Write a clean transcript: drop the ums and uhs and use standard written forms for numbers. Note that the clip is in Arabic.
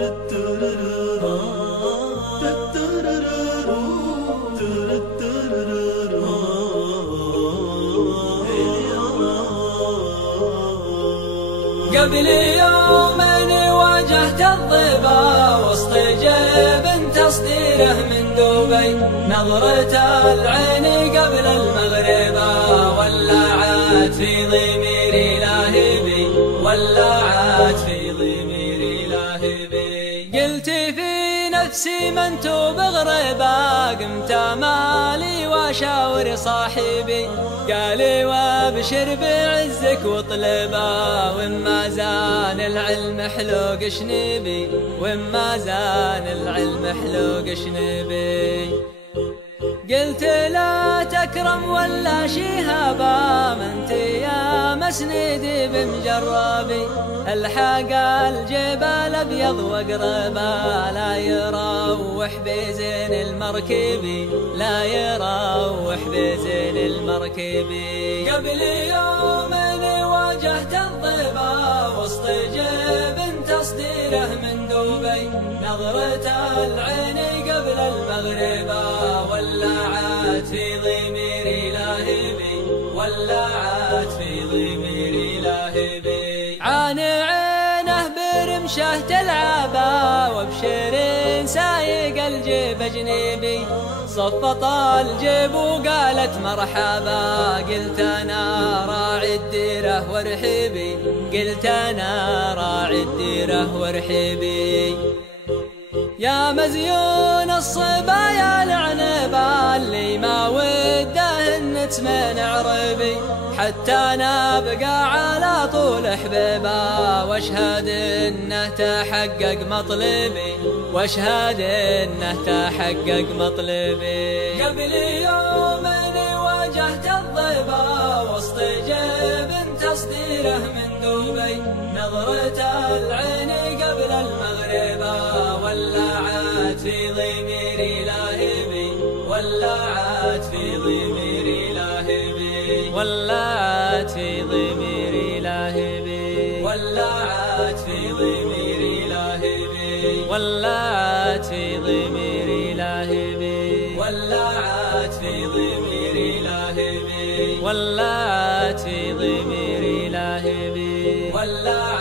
قبل يومين واجهت الضبا وسط جيب تصديره من دبي، نظرة العين قبل المغرب ولعت في ضميري لاهبي، ولعت في ضميري لاهبي. قلت في نفسي من توب غريبا، قمت مالي واشاور صاحبي، قالي وابشر بعزك واطلبا، وما زان العلم حلوق شنبي، وما زان العلم حلوق شنبي. قلت لا تكرم ولا شهابا، منت يا مسندي بمجربي، الحق الجبال ابيض واقربا، لا يروح بزين المركبي، لا يروح بزين المركبي. قبل يومين واجهت الضبا وسط جيب تصديره من دبي، نظرة العين قبل المغرب ولعت في ضميري لاهبي، ولعت في ضميري لاهبي. عاني عينه برمشه تلعبا، وبشير سايق الجيب اجنبي، صفط الجيب وقالت مرحبا، قلت انا راعي الديره وارحبي، قلت انا راعي الديره وارحبي. يا مزيون الصبايا العنبا، اللي ما وده نتمن عربي، حتى انا بقى على طول حبيبا، واشهد انه تحقق مطلبي، واشهد انه تحقق مطلبي. قبل يومين واجهت الضبا وسط جيب تصديره من دبي، نظرة العين قبل المغرب ولعت في ضميري لاهبي، ولعت في ضميري لاهبي، ولعت في ضميري لاهبي، ولعت في ضميري لاهبي، ولعت في ضميري لاهبي، ولعت في ضميري لاهبي، ولعت في ضميري لاهبي، ولعت